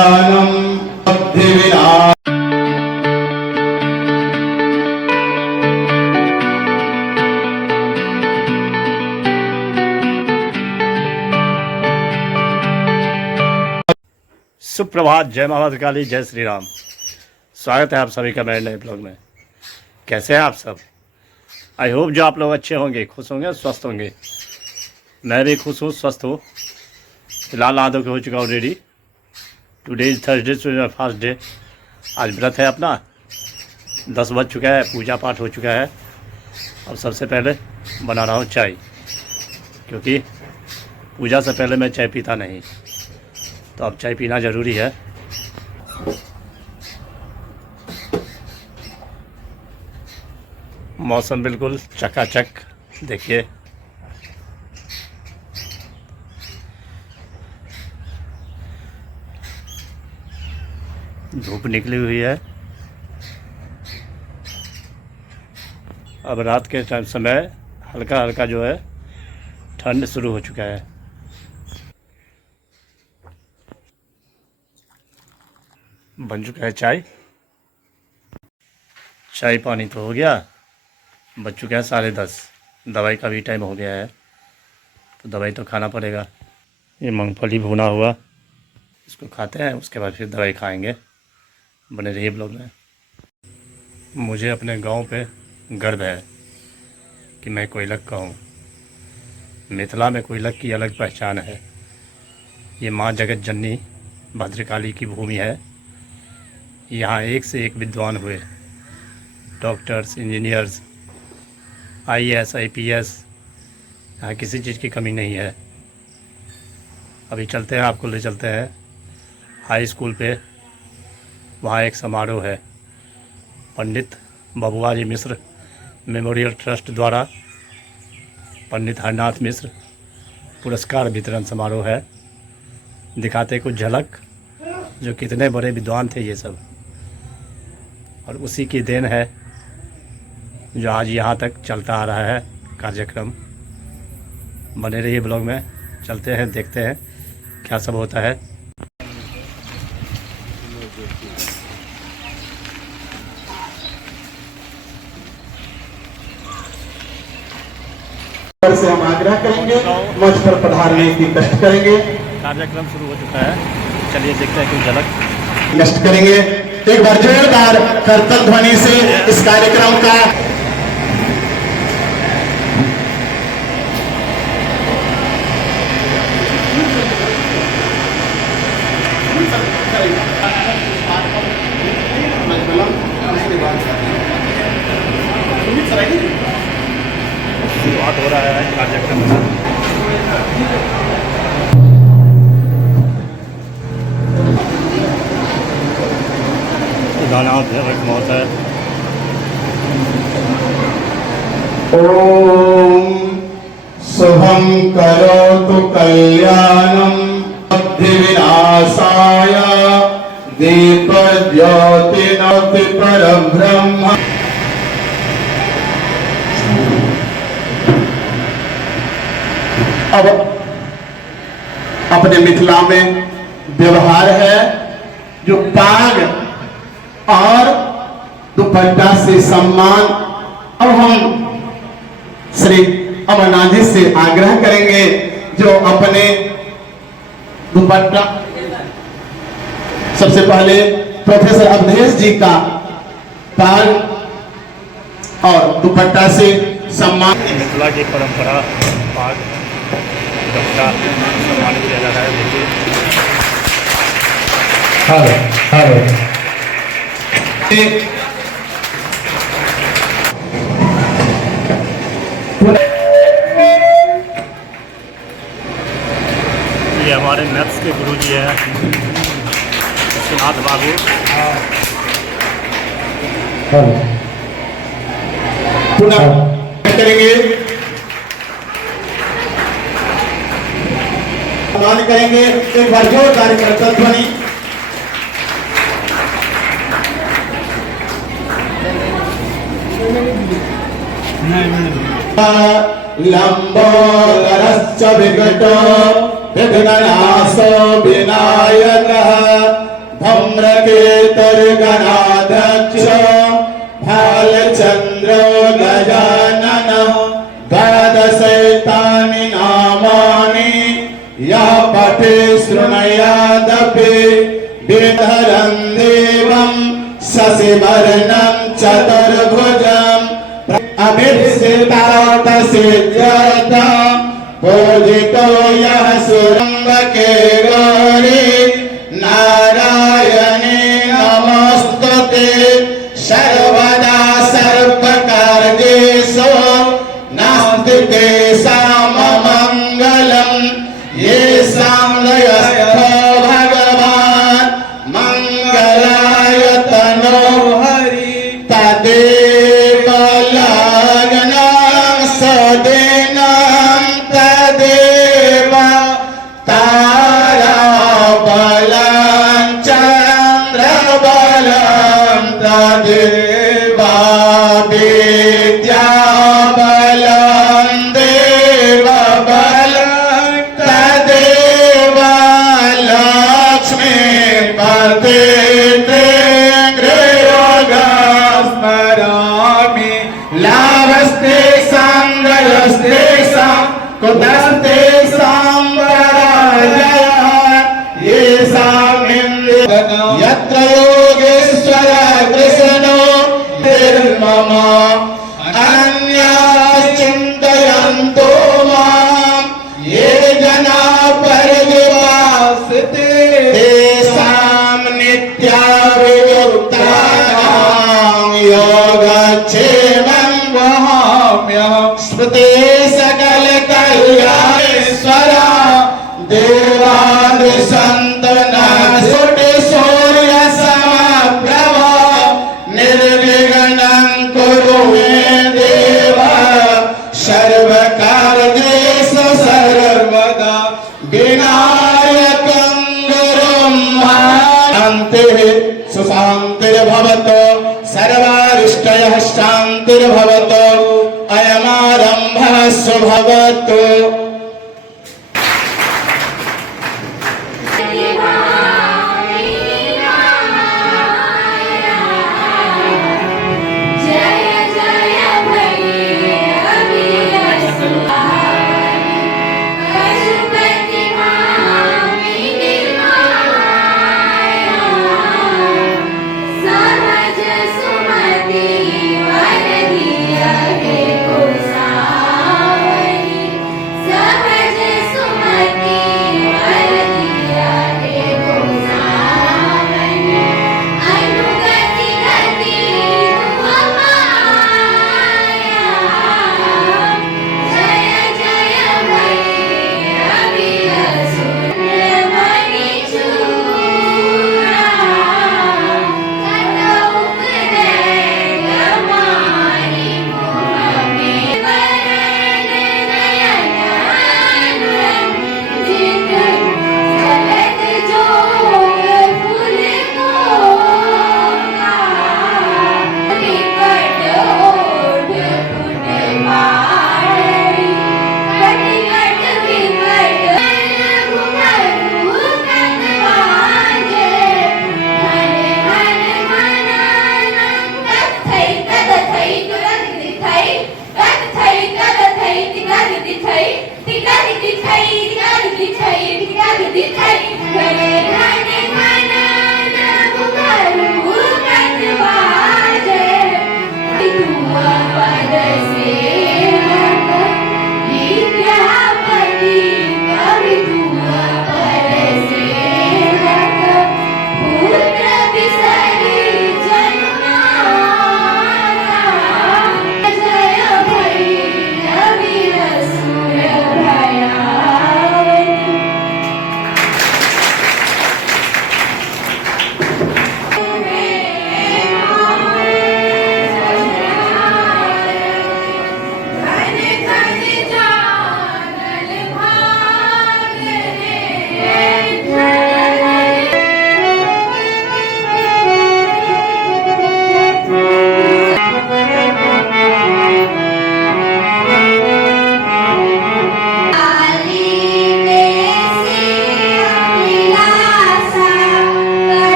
कल्याणम बुद्धि विनाश। सुप्रभात, जय माता काली, जय श्री राम। स्वागत है आप सभी का मेरे नए ब्लॉग में। कैसे हैं आप सब? आई होप जो आप लोग अच्छे होंगे, खुश होंगे, स्वस्थ होंगे। मैं भी खुश हूँ, स्वस्थ हूँ। फिलहाल आधो के हो चुका already. Today is Thursday, so fast day. आज व्रत है अपना। 10 बज चुका है, पूजा पाठ हो चुका है। अब सबसे पहले बना रहा हूँ चाय, क्योंकि पूजा से पहले मैं चाय पीता नहीं, तो अब चाय पीना ज़रूरी है। मौसम बिल्कुल चकाचक, देखिए। धूप निकली हुई है। अब रात के टाइम समय हल्का हल्का जो है ठंड शुरू हो चुका है। बन चुका है चाय। चाय पानी तो हो गया। बज चुका है 10:30। दवाई का भी टाइम हो गया है, तो दवाई तो खाना पड़ेगा। ये मूंगफली भुना हुआ, इसको खाते हैं, उसके बाद फिर दवाई खाएंगे। बने रहिए ब्लॉग में। मुझे अपने गांव पे गर्व है कि मैं कोयलक का हूँ। मिथिला में कोयलक की अलग पहचान है। ये माँ जगत जननी भद्रकाली की भूमि है। यहाँ एक से एक विद्वान हुए, डॉक्टर्स, इंजीनियर्स, IAS, IPS। यहाँ किसी चीज़ की कमी नहीं है। अभी चलते हैं, आपको ले चलते हैं हाई स्कूल पे। वहाँ एक समारोह है। पंडित बबुआ जी मिश्र मेमोरियल ट्रस्ट द्वारा पंडित हरनाथ मिश्र पुरस्कार वितरण समारोह है। दिखाते कुछ झलक, जो कितने बड़े विद्वान थे ये सब, और उसी की देन है जो आज यहाँ तक चलता आ रहा है कार्यक्रम। बने रहिए ब्लॉग में। चलते हैं, देखते हैं क्या सब होता है। से हम आग्रह करेंगे, मंच पर पधारने की कष्ट करेंगे। कार्यक्रम शुरू हो चुका है, चलिए देखते हैं कुछ झलक। कष्ट करेंगे। एक बार जोरदार करतल ध्वनि से इस कार्यक्रम का शुरुआत हो रहा है कार्यक्रम का। गाना बहुत है। ओम शुभम करोतु कल्याणम बुद्धि विनाशाय दीप ज्योति नौति परम ब्रह्म। अब अपने मिथिला में व्यवहार है जो पाग और दुपट्टा से सम्मान। अब हम श्री अमरनाथ जी से आग्रह करेंगे जो अपने दुपट्टा, सबसे पहले प्रोफेसर अवधेश जी का पाग और दुपट्टा से सम्मान। मिथिला की परंपरा पाग दुपट्टा सम्मान किया जा रहा है। देखिए, ये हमारे मैथ्स के गुरु जी हैं, विश्वनाथ बाबू। पुनः करेंगे, सम्मान करेंगे। एक बार जोरदार करतल ध्वनि। लंबोदरश्च विकटो विघ्ननाशो विनायकः केतुर्गणाध्यक्ष भालचंद्र गजानन द्वादशैतानि नामानि यः पठे शृणुयादपि विधरं देवं शशिवर्णं चतुर्भुजम् अभिषिक्तार्थसिद्ध्यर्थं पूजितो यः सुरम्भके गौरी नारायणे नमोस्तुते सर्वदा सर्वकार्येषु नास्ति तेषां मङ्गलम् येषां दयस्थो भगवान् मङ्गलाय तनो हरि तदेव लग्नं सदिनं तदेव ताराबलं चन्द्रबलं तदेव विद्याबलं देवबलं तदेव लक्ष्मीपते स्मरामि लाभस्ते साङ्गलस्ते कुतस्ते यत्र योगेश्वर कृष्णो निर्मम अन्याः चिन्तयन्तो मां ये जना पर्युपासते तेषां नित्याभियुक्तानां योगक्षेमं वहाम्यहम् स्मृते सकल कल्याणेश्वर देवादिसन्तनासुटे सूर्य समप्रभ निर्विघ्नं कुरु मे देव सर्वकार्येषु सर्वदा विनायकं गुरुं शान्तिः सुशान्तिर्भवतु सर्वारिष्टयः शान्तिर्भवतु अयमारम्भः सुभवतु। सहज सुमति वरदिया हे कुसावरी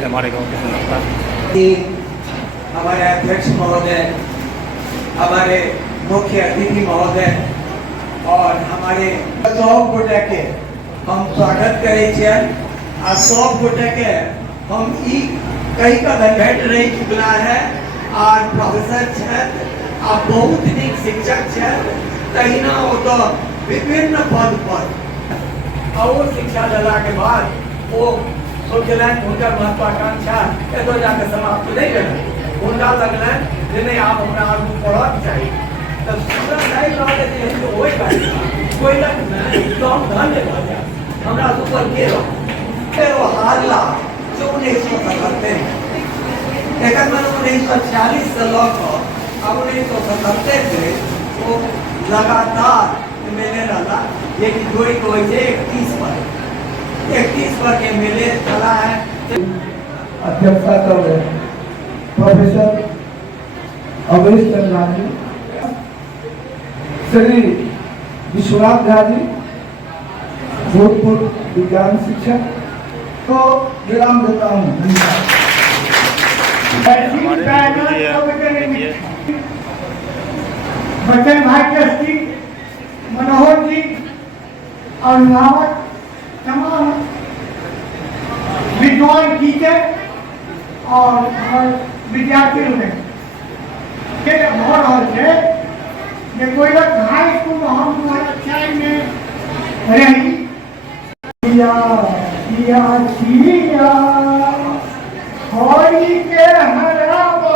है हमारे गांव की सुंदरता। हमारे अध्यक्ष महोदय, हमारे मुख्य अतिथि महोदय और हमारे 100 गोटे के हम स्वागत करे छियै। आ 100 गोटे के हम ई कहीं का भेट नहीं चुकला है। और प्रोफेसर छथि आ बहुत नीक शिक्षक छथि, तहिना ओ तो विभिन्न पद पर और शिक्षा देला के बाद वो सोचलनि हुनकर महत्वाकांक्षा एतौ जाके समाप्त नहीं भेलै। हुनका लगलनि जे नहीं आब हमरा आगू पढ़क चाही। तब हमरा नहीं रहलै जे एहन होय कोई लग नहीं तो हम धन्य भऽ जायब। हमरा ऊपर के रहो फिर वो हारला जो 1977 एकर मन 1946 से लौकर अब 1977 से वो लगातार एमएलए रहा, ये कि जोड़ी को वैसे 31 पर एमएलए चला है। अध्यक्षता कर रहे हैं प्रोफेसर अवैध चंद्रा जी, श्री विश्वनाथ झा जी, भूतपूर्व विज्ञान शिक्षक को विराम देता हूँ। धन्यवाद। बच्चन भाई ट्रस्टी, मनोहर जी, अभिभावक, तमाम विद्वान टीचर और विद्यार्थी लोग के हो रहा है जे कोई हाई स्कूल में हम 2004 में रही। छिया छिया होली के हरावो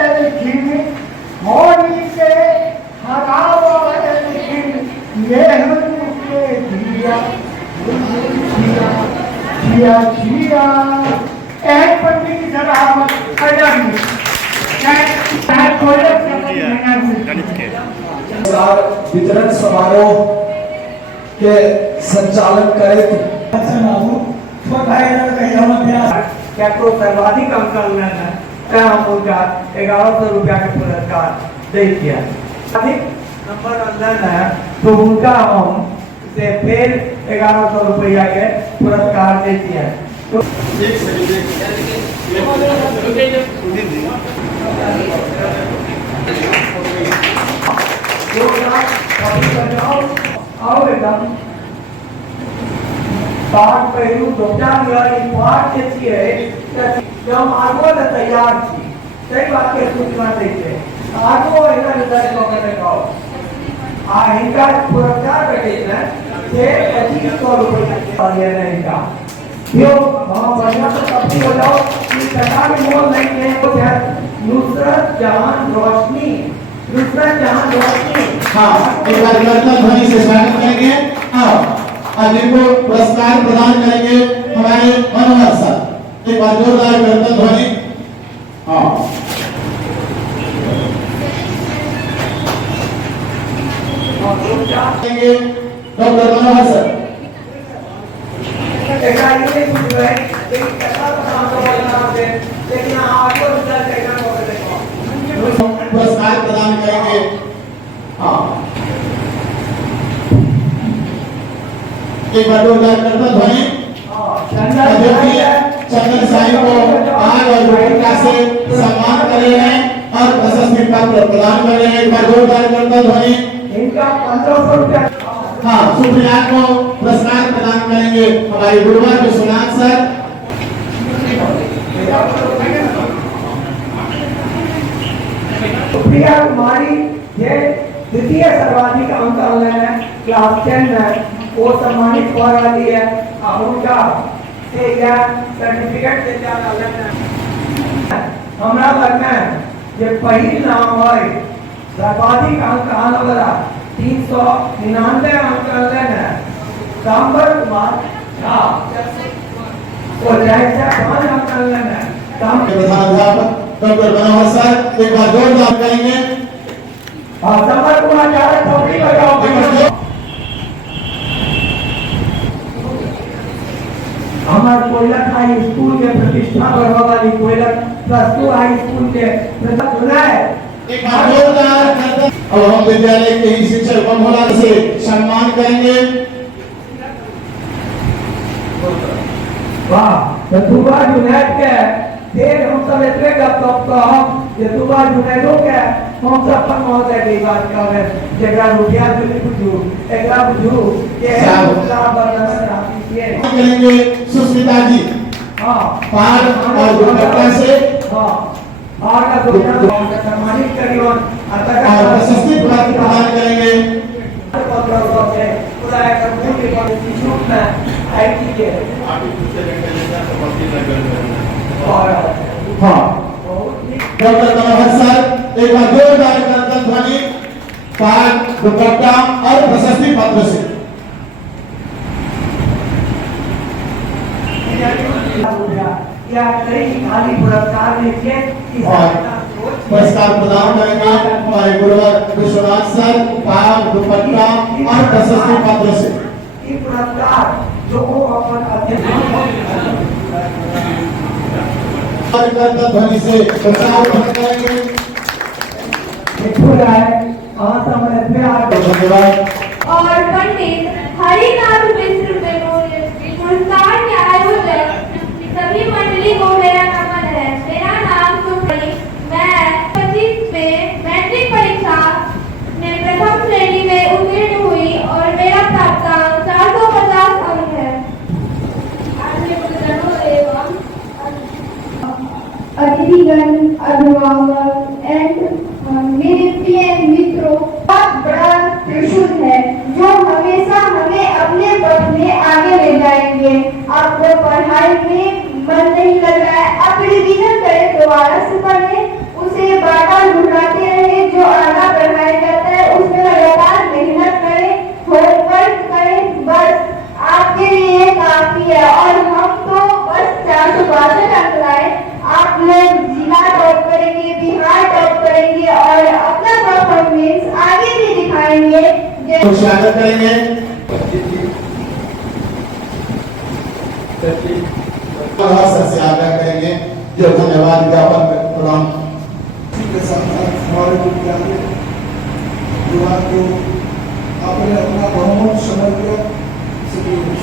एलखिन, होली के हरावो एलखिन, ये हम के दिया छिया छिया छिया एक पंडित की सराहत अजब गणित के वितरण समारोह के संचालन करे थे। क्या तो सर्वाधिक अंक है, हम उनका 1100 रुपया के पुरस्कार दे दिया। अधिक नंबर अंदर है तो उनका हम से फिर 1100 रुपया के पुरस्कार देती है। तो आओ एकदम पाठ पहलू दोपहर वाली पाठ के छिए जब आगो ले तैयार छी सही बात के सूचना दै छै आगो इधर उधर को के खाओ आ हिनका पुरस्कार भेटै छै से 2500 रुपया और ये नहीं का यो वहां बढ़िया से कपड़ी हो जाओ कि टका भी मोल नहीं है। वो है नुसरत जहां रोशनी, नुसरत जहां रोशनी। हाँ, एक बार कर्तव्य ध्वनि से स्वागत करेंगे। और जिनको पुरस्कार प्रदान करेंगे हमारे मनोहर सर, एक बार जोरदार कर्तव्य ध्वनि। हाँ, डॉक्टर मनोहर सर। पुरस्कार प्रदान करेंगे। हाँ, एक बार जोरदार कर्तव्य ध्वनि। चंदन साई को आज और दुपट्टा से सम्मान कर रहे हैं और प्रशस्ति पत्र प्रदान कर रहे हैं। एक बार जोरदार कर्तव्य ध्वनि। इनका 1500 रुपया। हाँ, सुप्रिया को पुरस्कार प्रदान करेंगे हमारे गुरुवार विश्वनाथ सर। सुप्रिया कुमारी ये द्वितीय सर्वाधिक अंक है, क्लास 10 में वो सम्मानित हो रही है। अब उनका से यह सर्टिफिकेट से जाना लगना हमरा लगना ये पहली नाम है सर्वाधिक अंक आने वाला 399 अंक लेना सांबर कुमार झा वो जैसा 5 अंक लेना प्रधानाध्यापक डॉक्टर मनोहर सर, एक बार जोरदार करेंगे। सांबर कुमार झा थोड़ी बजाओ। हमारे कोयलक हाई स्कूल के प्रतिष्ठा बढ़वा वाली कोयलक +2 हाई स्कूल के सुना है। एक बार जोरदार कर्तव्य। अब हम विद्यालय के ही शिक्षक बमोला से सम्मान करेंगे। वाह, तो दुआ जुनैद के देर हम सब इतने का तब तो हम ये दुआ जुनैदो के हम सब अपन महोदय की बात कर रहे जगह रुपया दिल्ली बुझू एकला बुझू के मुद्दा बरदान राखी के करेंगे सुस्मिता जी। हां पार और दुपट्टा से हां और का दुनिया का सम्मानित करियो और प्रशस्ति प्रदान करेंगे। पूरा एक मूल्य पर इंस्टीट्यूट में आईटी के और हाँ डॉक्टर मनोहर सर एक बार जोरदार करतल ध्वनि पार दुपट्टा और प्रशस्ति पत्र से। या कई खाली पुरस्कार लेके पुरस्कार प्रदान करेंगे हमारे गुरुवर विश्वनाथ सर पार दुपट्टा और प्रशस्ति पत्र से। ये पुरस्कार जो अपन अध्यक्ष करतल ध्वनि से प्रसाद करेंगे। पूरा है सामने में आ धन्यवाद। और पंडित हरिनाथ मिश्र मेमोरियल पुरस्कार के आयोजक सभी मंडली को मेरा नमन है। मेरा नाम सुप्री, मैं 25 में मैट्रिक परीक्षा में प्रथम श्रेणी में उत्तीर्ण हुई और मेरा प्राप्तांक 450 अंक है। अतिथिगण, अभिभावक एंड मेरे प्रिय मित्रों, बहुत बड़ा त्रिशूल है जो हमेशा हमें अपने पथ में आगे ले जाएंगे। आपको पढ़ाई में मन नहीं लग रहा है, आप रिवीजन करें, दोबारा से पढ़ें, उसे बार-बार दोहराते रहें। जो आगे पढ़ाया जाता है उसमें लगातार मेहनत करें, होमवर्क करें, बस आपके लिए काफी है। और हम तो बस 462 अंक लाए, आप लोग जिला टॉप करेंगे, बिहार टॉप करेंगे और अपना परफॉर्मेंस आगे भी दिखाएंगे। स्वागत करेंगे सर से आग्रह करेंगे जो धन्यवाद ज्ञापन प्रदान के साथ हमारे विद्यालय युवा को आपने अपना बहुमत समझ कर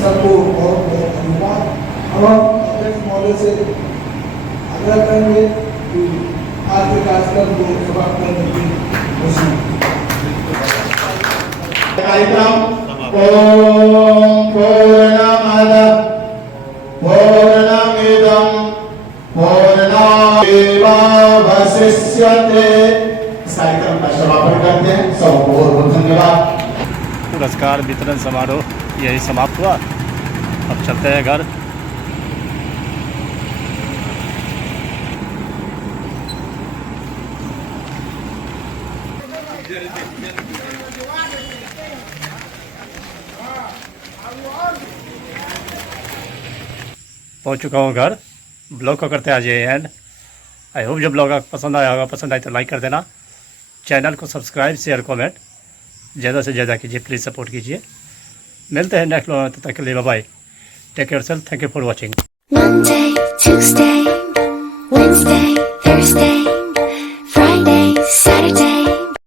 सबको बहुत बहुत धन्यवाद। अब हम अध्यक्ष महोदय से आग्रह करेंगे कि आज के कार्यक्रम को समाप्त करने की घोषणा। कार्यक्रम ओम पूर्णमद पूर्णमिदं पूर्णामेवावशिष्यते। इस कार्यक्रम का समापन करते हैं। सबको बहुत बहुत धन्यवाद। पुरस्कार वितरण समारोह यही समाप्त हुआ। अब चलते हैं घर। पहुंच चुका हूँ घर। ब्लॉग को करते आज ये एंड। आई होप जब ब्लॉग आपको पसंद आया होगा, पसंद आए तो लाइक कर देना, चैनल को सब्सक्राइब शेयर कमेंट ज़्यादा से ज़्यादा कीजिए, प्लीज़ सपोर्ट कीजिए। मिलते हैं नेक्स्ट ब्लॉग में, तब तक के लिए bye bye, take care self, thank you for watching. Monday, Tuesday, Wednesday, Thursday